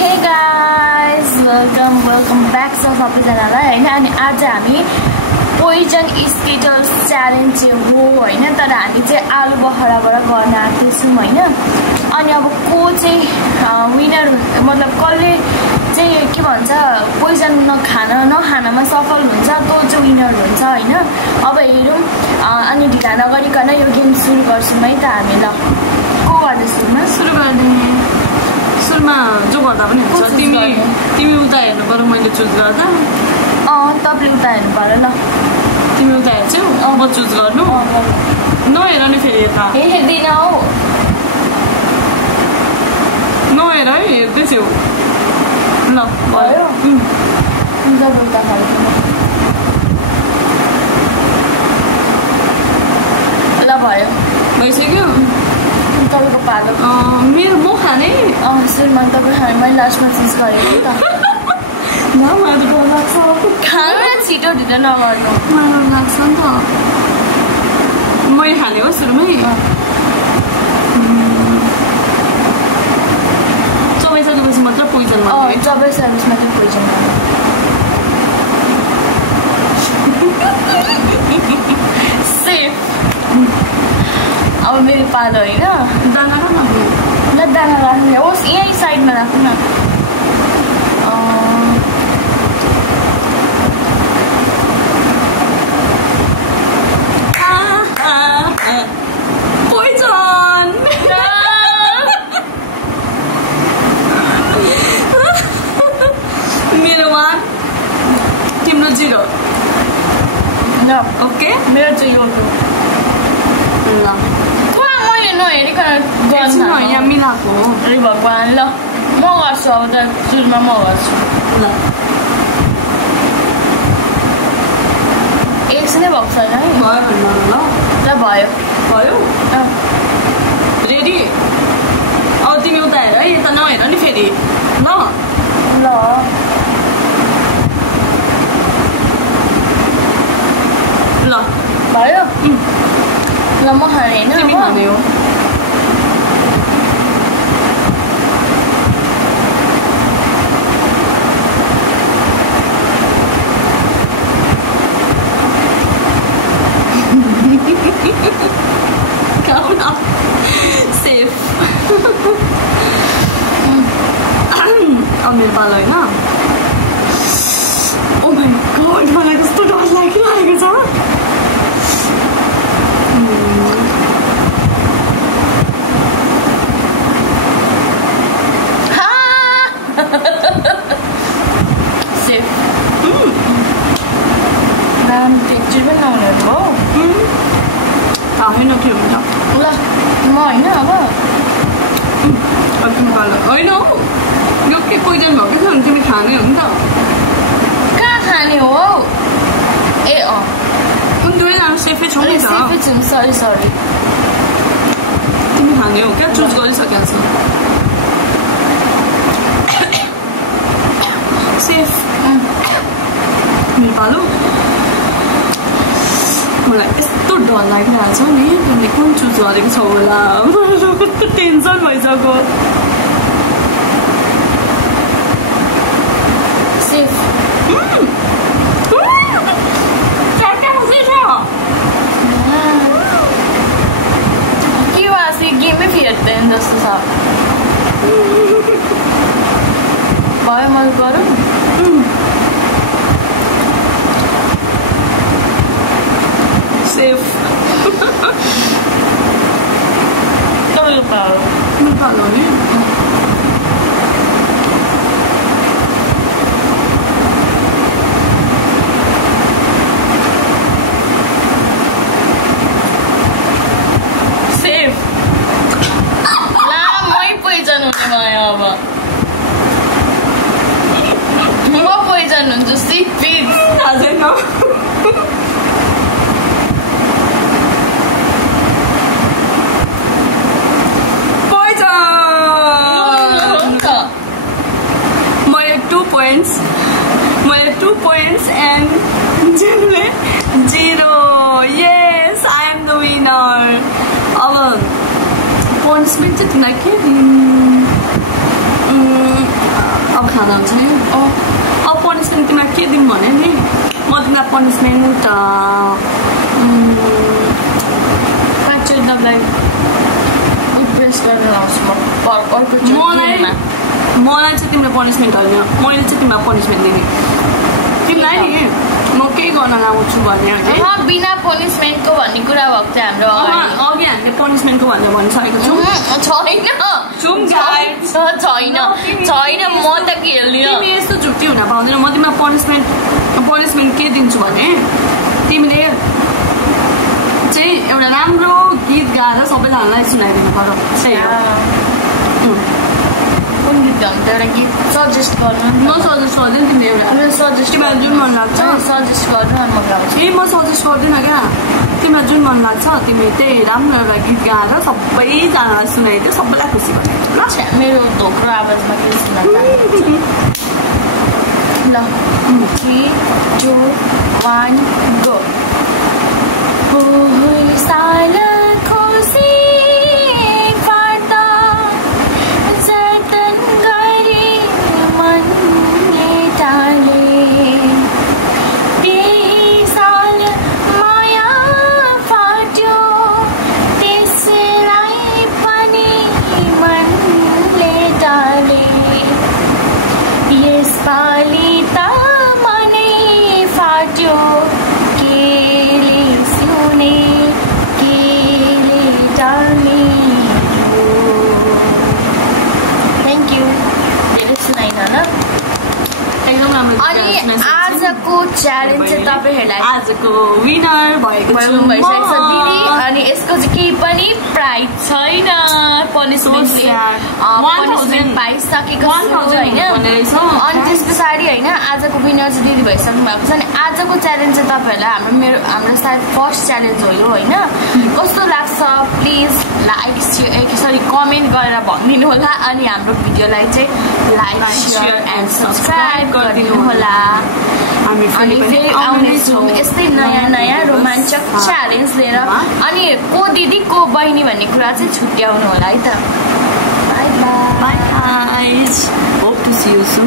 Hey guys, welcome back to सबैजनालाई हैन। अनि आज हामी पोइजन स्किटल्स च्यालेन्ज हो हैन, तर हामी चाहिँ आलु बखराबाट गर्न आँटेछौँ हैन। अनि अब को चाहिँ विनर, मतलब कसले चाहिँ के भन्छ पोइजन नखानमा सफल हुन्छ त्यो चाहिँ विनर हुन्छ हैन। अब हेरौँ। अनि ढिला नगरिकन यो गेम सुरु गर्छौँ है त हामी। ल को गर्दैछौँ? सुरु गर्दिने। सुरुमा जो गर्दा पनि हुन्छ। तिमी उता हेर्नु पर्यो, मैले चुज गर्दा। तपाईँले उता हेर्नु पर्यो। ल तिमी उता हेर्छौ, म चुज गर्नु। नहेर नि फेरि यता। हेर्दिन हौ। नहेर है, हेर्दैछौ। ल भयो। उता ल भयो। भइसक्यो। तपाईँको पालो। मेरो म खाने। सुरुमा तपाईँ खाने, मैले लास्टमा चुज गरेको त। मलाई त डर लाग्छ। खाना छिटो ढिलो नगर्नु। मलाई लाग्छ नि त। मैले खाने हो सुरुमै। चबाइसकेपछि मात्र पोइजन गर्नु। चबाइसकेपछि मात्र पोइजन गर्नु। सेफ। अब मेरो पालो होइन। दाना राख्नु। ल दाना राख्नु होस्, यहीँ साइडमा राख्नु न। पोइजन। मेरो 1, तिम्रो 0। ल ओके, मेरो चाहिँ यो हो। ल मैले नहेरिकन गर्नु यहाँ मिलाएको हो। अरे भगवान्। ल म गर्छु अब त, सुरुमा म गर्छु। ल एकछिनै भएको छैन है। भयो भन्नु ल। भयो भयो। रेडी। अब तिमी उता हेर है, यता नहेर नि फेरि। ल ल ल भयो। ल म खाने होइन। तिमी खाने हो। सेफ। अब मेरो पालो होइन। ओ माई गॉड, मलाई कस्तो डर लागिरहेको छ। सेफ। टेक्चर पनि नहुने हो। थाहा होइन के हुन्छ। ल म होइन अब तिमी पालो होइन हौ। यो के पोइजन भएको छ भने तिमी खाने हो नि त। कहाँ खाने हो? ए दुवैजना सेफै छौ नि त। सेफै छु। सरी। तिमी खाने हो क्या, चुज गरिसकेको छ। सेफ। मेरो पालो। मलाई यस्तो डर लागिरहेको छ नि, तिमीले कुन चुज गरेको छौ होला। कस्तो टेन्सन भइसक्यो। सेफ। के वासी गेमै फेर्दैन जस्तो छ। भयो, मैले गरौँ। सेफ। तपाईँको पालो। मेरो पालो नि। सेफ। ला मै पोइजन हुने भयो। अब म पोइजन हुन्छु। सिपिज थाहा छैन। मैले 2 points and Jimmy 0. Yes, I am the winner. अब points में जितना के अब खाँदा हुन्छ नि अब पनिसमेन्ट तिमीलाई के दिउँ भने नि म तिमीलाई पनिसमेन्ट तपाईँलाई उद्वेश गर्न लाउँछु मलाई चाहिँ तिमीले पनिसमेन्ट होइन मैले चाहिँ तिमीलाई पनिसमेन्ट दिने तिमीलाई नि म केही गर्न लाउँछु भने बिना पनिसमेन्टको भन्ने कुरा भएको थियो हाम्रो अघि हामीले पनिसमेन्टको भनेर भनिसकेको छौँ छैन म त खेल्दिनँ तिमी यस्तो झुक्टी हुन पाउँदैन म तिमीलाई पनिसमेन्ट के दिन्छु भने तिमीले चाहिँ एउटा राम्रो गीत गाएर सबैजनालाई सुनाइदिनु पर्यो त्यही हो कुन गीत एउटा गीत सजेस्ट गर्नु म सजेस्ट गर्दैन तिमीले एउटा सजेस्ट तिमीलाई जुन मन लाग्छ सजेस्ट गर्नु अनि म गाउँछु ए म सजेस्ट गर्दिनँ क्या तिमीलाई जुन मन लाग्छ तिमी त्यही राम्रो एउटा गीत गाएर सबैजनालाई सुनाइदियो सबैलाई खुसी गर्ने ल मेरो धोक्रो आवाजमा के सुन्न ल 3 2 1 गो साल खुसी फाट्दा जतन गरे मनले टाले त्यही साल माया फाट्यो त्यसलाई पनि मनले टाले यसपालि त मनै फाट्यो केले सुने केले टाल्ने थ्याङ्क यू धेरै सुनाइन ल एकदम राम्रो अनि आजको च्यालेन्ज चाहिँ तपाईँहरूलाई आजको विनर भइसकेको छ दिदी अनि यसको चाहिँ केही पनि प्राइज छैन पनिसमेन्ट पाइसकेको होइन अनि त्यस पछाडि होइन आजको विनर चाहिँ दिदी भइसक्नु भएको छ अनि आजको च्यालेन्ज चाहिँ तपाईँहरूलाई हाम्रो सायद फर्स्ट च्यालेन्ज हो यो होइन कस्तो लाग्छ प्लिज कमेन्ट गरेर भनिदिनु होला अनि हाम्रो भिडियोलाई चाहिँ लाइक सेयर एन्ड सब्सक्राइब गरिदिनु होला अनि फेरि आउनेछौँ यस्तै नयाँ रोमाञ्चक च्यालेन्ज लिएर अनि को दिदी को बहिनी भन्ने कुरा चाहिँ छुट्याउनु होला है त bye bye hope to see you soon